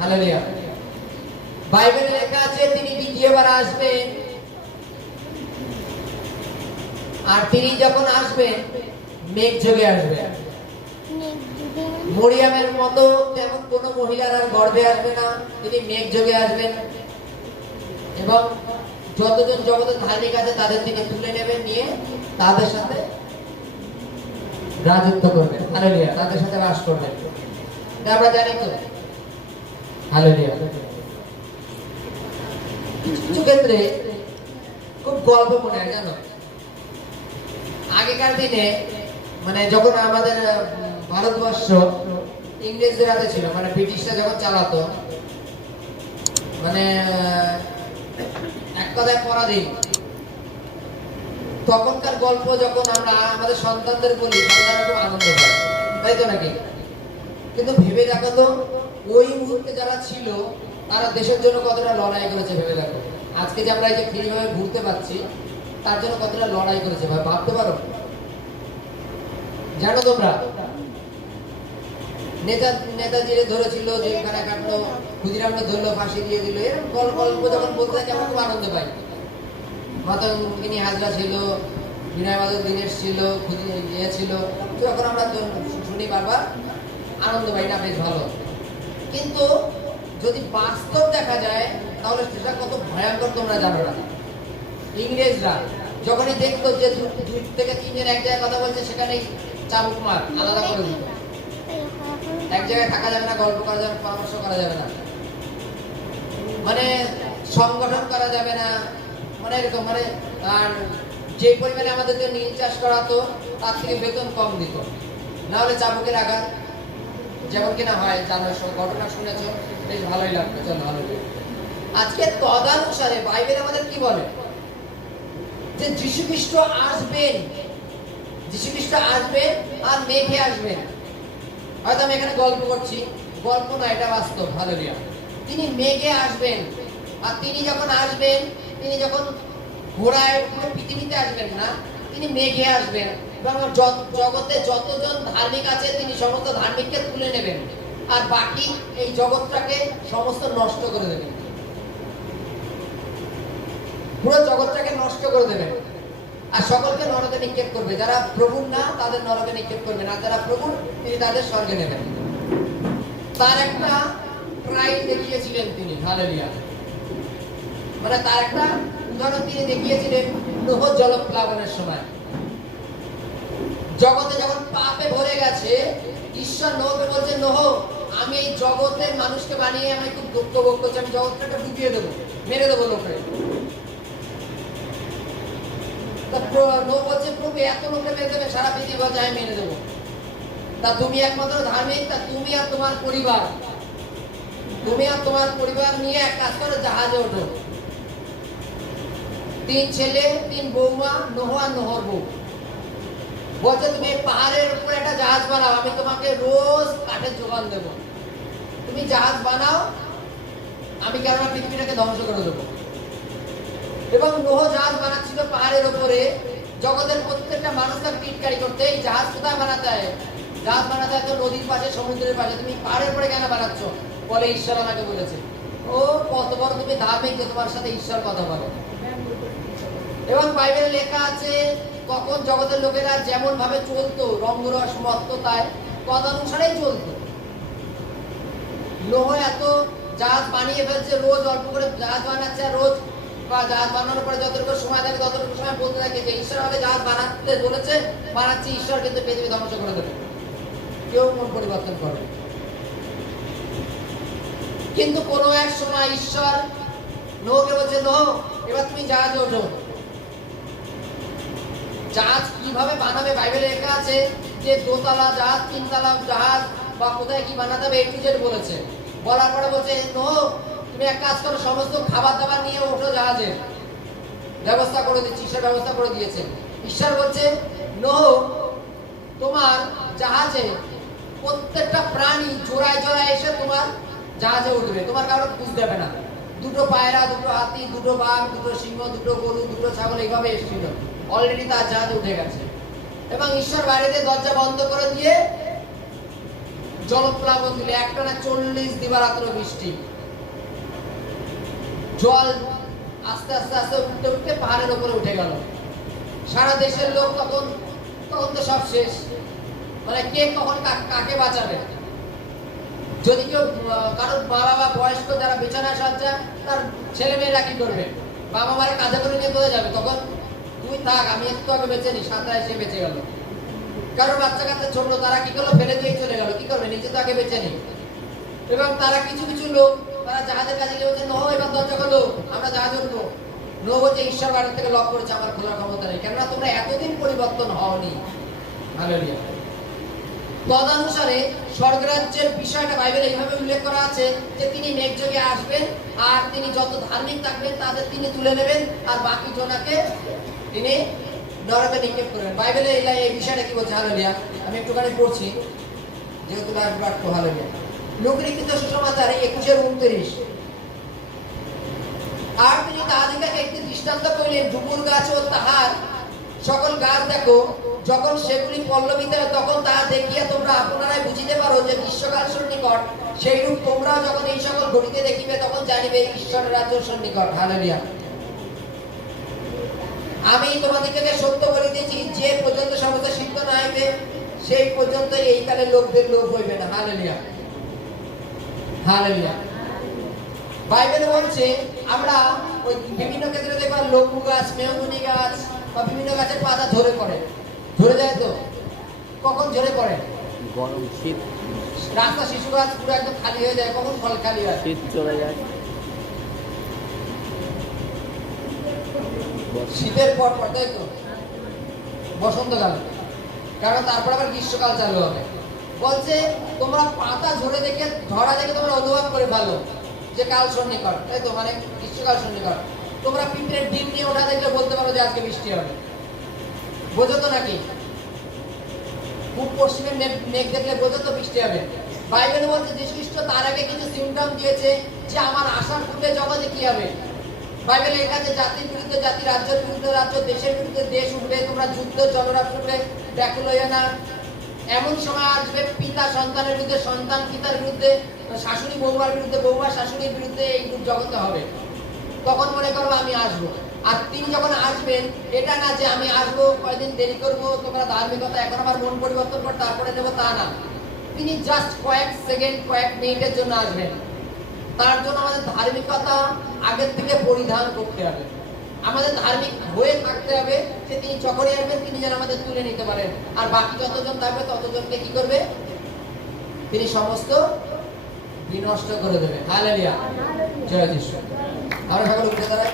Hallelujah. বাইবেলে লেখা আছে তিনি দ্বিতীয়বার আসবেন, আর তিনি যখন আসবেন মেঘ যোগে আসবেন। মরিয়মের মতো তেমন কোন মহিলার আর গর্ভে আসবে না, তিনি মেঘ যোগে আসবেন এবং যতজন জগতের ধার্মিক আছে তাদের তিনি তুলে নেবেন, নিয়ে তাদের সাথে রাজত্ব করবেন। হালেলুয়া। তাদের সাথে বাস করবেন। এটা আমরা জানি তো। হালেলুয়া। কিছু ক্ষেত্রে খুব গল্প মনে হয় জানো। আগেকার দিনে মানে যখন আমাদের ভারতবর্ষ ইংরেজদের হাতে ছিল, মানে ব্রিটিশরা যখন চালাতো, মানে এক কথায় পরাধীন, তখনকার গল্প যখন আমরা আমাদের সন্তানদের বলি, সন্তানরা খুব আনন্দ পায়, তাই তো নাকি? কিন্তু ভেবে দেখো তো, ওই মুহূর্তে যারা ছিল তারা দেশের জন্য কতটা লড়াই করেছে ভেবে দেখো। আজকে যে আমরা এই যে ফ্রি ভাবে ঘুরতে পারছি তার জন্য কতটা লড়াই করেছে ভাবতে পারো? জানো তোমরা নেতাজিরে ধরেছিল, জেলখানা কাটলো, ক্ষুদিরামকে ধরলো, ফাঁসি দিয়ে দিল, এরকম গল্প যখন বলতে থাকি আমরা খুব আনন্দ পাই। মাতঙ্গিনী হাজরা ছিল, বিনয় বাদল দীনেশ ছিল, ইয়ে ছিল, যখন আমরা শুনি বারবার আনন্দ পাই না, বেশ ভালো। কিন্তু যদি বাস্তব দেখা যায় তাহলে সেটা কত ভয়ঙ্কর তোমরা জানো না। ইংরেজরা যখনই দেখতো যে 2 থেকে 3 জন এক জায়গায় কথা বলছে, সেখানেই চাবুক মার আলাদা করে দিত। এক জায়গায় থাকা যাবে না, গল্প করা যাবে, পরামর্শ করা যাবে না, মানে সংগঠন করা যাবে না, মানে এরকম, মানে আর যে পরিমাণে আমাদেরকে নীল চাষ করাতো তার থেকে বেতন কম দিত, না হলে চাবুকের আঘাত, যেমন কিনা হয় জানো, ঘটনা শুনেছো, বেশ ভালোই লাগবে। চলো ভালো। আজকে তদানুসারে বাইবেল আমাদের কি বলে যে যীশু খ্রিস্ট আসবেন, যীশু খ্রিস্ট আসবেন আর মেঘে আসবেন। হয়তো আমি এখানে গল্প করছি, গল্প না, এটা বাস্তব। হালেলুয়া। তিনি মেঘে আসবেন, আর তিনি যখন আসবেন, তিনি যখন ঘোড়ায় পুরো পৃথিবীতে আসবেন না, তিনি মেঘে আসবেন এবং জগতে যতজন ধার্মিক আছে তিনি সমস্ত ধার্মিককে তুলে নেবেন, আর বাকি এই জগৎটাকে সমস্ত নষ্ট করে দেবেন, পুরো জগৎটাকে নষ্ট করে দেবেন, আর সকলকে নরকে নিক্ষেপ করবে। যারা প্রভুর না তাদের নরকে নিক্ষেপ করবেন, আর যারা প্রভুর তিনি তাদের স্বর্গে নেবেন। তার একটা ট্রায়াল দেখিয়েছিলেন তিনি। হালেলুয়া। মানে তার একটা উদাহরণ তিনি দেখিয়েছিলেন নোহ জলপ্লাবনের সময়। জগতে যখন পাপে ভরে গেছে, ঈশ্বর নোহকে বলছে, নোহ আমি এই জগতের মানুষকে বানিয়ে আমি খুব দুঃখ ভোগ করছি, আমি জগৎটাকে ডুবিয়ে দেবো, মেরে দেবো লোকে। নোহ বলছে, প্রভু এত লোকে মেরে দেবে, সারা পৃথিবী বলছে আমি মেরে দেবো, তা তুমি একমাত্র ধার্মিক, তা তুমি আর তোমার পরিবার, তুমি আর তোমার পরিবার নিয়ে এক কাজ করে জাহাজে ওঠো। 3 ছেলে 3 বৌমা, নোহ আর নোহর বউ। বলছে তুমি পাহাড়ের উপর একটা জাহাজ বানাও, আমি তোমাকে রোজ কাঠের যোগান দেবো, তুমি জাহাজ বানাও, আমি কেননা পৃথিবীটাকে ধ্বংস করে দেবো। এবং নোহ জাহাজ বানাচ্ছিল পাহাড়ের উপরে, জগতের প্রত্যেকটা মানুষ তাকে টিটকারি করতে, এই জাহাজ কোথায় বানাতে হয়? জাহাজ বানাতে হয় তো নদীর পাশে, সমুদ্রের পাশে, তুমি পাহাড়ের উপরে কেন বানাচ্ছ? বলে ঈশ্বর আমাকে বলেছে। ও কত বড় তুমি ধার্মিক যে তোমার সাথে ঈশ্বর কথা বলে। এবং বাইবেলে লেখা আছে তখন জগতের লোকেরা যেমন ভাবে চলতো, রঙ্গরস মত্ততায়, তদনুসারেই চলতো। নোহ এত জাহাজ বানিয়ে ফেলছে, রোজ অল্প করে জাহাজ বানাচ্ছে, আর রোজ জাহাজ বানানোর পরে যতটুকু সময় থাকে ততটুকু সময় বলতে থাকে যে ঈশ্বর আমাকে জাহাজ বানাতে বলেছে, বানাচ্ছি, ঈশ্বর কিন্তু পৃথিবী ধ্বংস করে দেবে, কেউ মন পরিবর্তন করবে। কিন্তু কোনো এক সময় ঈশ্বর নোহকে বলছে, নোহ এবার তুমি জাহাজে ওঠো। জাহাজ কিভাবে বানাবে বাইবেলে লেখা আছে যে 2 তলা জাহাজ, 3 তলা জাহাজ, বা কোথায় কি বানাতে হবে A to Z বলেছে। বলার পরে বলছে, নোহ তুমি এক কাজ করো, সমস্ত খাবার দাবার নিয়ে ওঠো, জাহাজে ব্যবস্থা করে দিচ্ছি, ঈশ্বর ব্যবস্থা করে দিয়েছে। ঈশ্বর বলছে, নোহ তোমার জাহাজে প্রত্যেকটা প্রাণী জোড়ায় জোড়ায় এসে তোমার জাহাজে উঠবে, তোমার কারো বুঝ দেবে না। 2টো পায়রা, 2টো হাতি, 2টো বাঘ, 2টো সিংহ, 2টো গরু, 2টো ছাগল এইভাবে এসেছিল, অলরেডি তার জাহাজে উঠে গেছে। এবং ঈশ্বর বাইরে দিয়ে দরজা বন্ধ করে দিয়ে জলপ্লাবন দিল, একটানা 40 দিবারাত্র বৃষ্টি, জল আস্তে আস্তে আস্তে উঠতে উঠতে পাহাড়ের উপরে উঠে গেল। সারা দেশের লোক তখন তখন তো সব শেষ, মানে কে কখন কাকে বাঁচাবে। যদি কেউ কারোর মা বাবা বয়স্ক যারা বিছানা সজ্জা, তার ছেলে মেয়েরা কি করবে? বাবা মারে কাঁধে করে নিয়ে কোথায় যাবে? তখন তুই থাক, আমি একটু আগে বেঁচে নি, সাঁতরা এসে বেঁচে গেল। কারোর বাচ্চা কাচ্চা ছোট, তারা কি করলো? ফেলে দিয়ে চলে গেল। কি করবে? নিজে তো আগে বেঁচে নি। এবং তারা কিছু কিছু লোক, তারা জাহাজের কাছে গিয়ে বলছে, নহ এবার দরজা খোলো, আমরা জাহাজ উঠবো। নৌ বলছে, ঈশ্বর বাড়ি থেকে লক করেছে, আমার খোলার ক্ষমতা নেই, কেননা তোমরা এতদিন পরিবর্তন হওনি। হালেলুয়া। তদানুসারে স্বর্গরাজ্যের বিষয়টা বাইবেলে এইভাবে উল্লেখ করা আছে যে তিনি মেঘযোগে আসবেন, আর তিনি যত ধার্মিক থাকবেন তাদের তিনি তুলে নেবেন, আর বাকি জনাকে তিনি নরকে নিক্ষেপ করবেন। বাইবেলে এই বিষয়টা কি বলছে? হালেলুয়া। আমি একটুখানি পড়ছি, যেহেতু লাস্ট পাঠ তো। হালেলুয়া। লোক লিখিত সুসমাচার 21:29, আর তিনি তাহাদিগকে একটি দৃষ্টান্ত করিলেন, ডুমুর গাছ ও তাহার সকল গাছ দেখো, যখন সেগুলি পল্লবিত হয়, তখন তাহা দেখিয়া তোমরা আপনারাই বুঝিতে পারো যে গ্রীষ্মকাল সন্নিকট। সেইরূপ তোমরাও যখন এই সকল ঘটিতে দেখিবে, তখন জানিবে ঈশ্বরের রাজ্য সন্নিকট। হালেলুয়া। আমি তোমাদেরকে সত্য বলিতেছি, যে পর্যন্ত সমস্ত সিদ্ধ না হইবে, সেই পর্যন্ত এই কালে লোকদের লোভ হইবে না। হালেলুয়া। হালেলুয়া। বাইবেল বলছে, আমরা ওই বিভিন্ন ক্ষেত্রে দেখবা লেবু গাছ, মেহগনি গাছ বা বিভিন্ন গাছের পাতা ঝরে পড়ে, ঝরে যায়। তো কখন ঝরে পড়ে? গরম, শীত। রাস্তা শিশু গাছ পুরো একদম খালি হয়ে যায়, কখন ফল খালি হয়? শীত চলে যায়, শীতের পর পর, তাই তো বসন্তকাল, কারণ তারপর আবার গ্রীষ্মকাল চালু হবে। বলছে তোমরা পাতা ঝরে দেখে, ঝরা দেখে তোমরা অনুভব করে ভালো যে কাল সন্নিকট, তাই তো, মানে গ্রীষ্মকাল সন্নিকট। তোমরা পিঁপড়ের ডিম নিয়ে ওঠা দেখলে বলতে পারো যে আজকে বৃষ্টি হবে। বোঝো তো নাকি? পূব পশ্চিমে মেঘ দেখলে বোঝো তো বৃষ্টি হবে। বাইবেল বলছে যীশু খ্রিস্ট তার আগে কিছু সিমটম দিয়েছে যে আমার আসার পূর্বে জগতে কি হবে। বাইবেলে লেখা আছে, জাতির বিরুদ্ধে জাতি, রাজ্যের বিরুদ্ধে রাজ্য, দেশের বিরুদ্ধে দেশ উঠবে, তোমরা যুদ্ধ জনরাপ শুনবে, ব্যাকুল হইও না। এমন সময় আসবে, পিতা সন্তানের বিরুদ্ধে, সন্তান পিতার বিরুদ্ধে, শাশুড়ি বৌমার বিরুদ্ধে, বৌমা শাশুড়ির বিরুদ্ধে, এই রূপ জগতে হবে। তখন মনে করবো আমি আসবো। আর তিনি যখন আসবেন, এটা না যে আমি আসবো, কয়েকদিন দেরি করবো, তোমরা ধার্মিকতা এখন আমার মন পরিবর্তন করে তারপরে দেবো, তা না। তিনি জাস্ট কয়েক সেকেন্ড, কয়েক মিনিটের জন্য আসবেন। তার জন্য আমাদের ধার্মিকতা আগের থেকে পরিধান করতে হবে, আমাদের ধার্মিক হয়ে থাকতে হবে, যে তিনি যখনই আসবেন তিনি যেন আমাদের তুলে নিতে পারেন। আর বাকি যতজন থাকবে ততজনকে কি করবে? তিনি সমস্ত বিনষ্ট করে দেবে। হালেলুয়া। জয় যিশু। আমরা সকলে উঠে দাঁড়াই।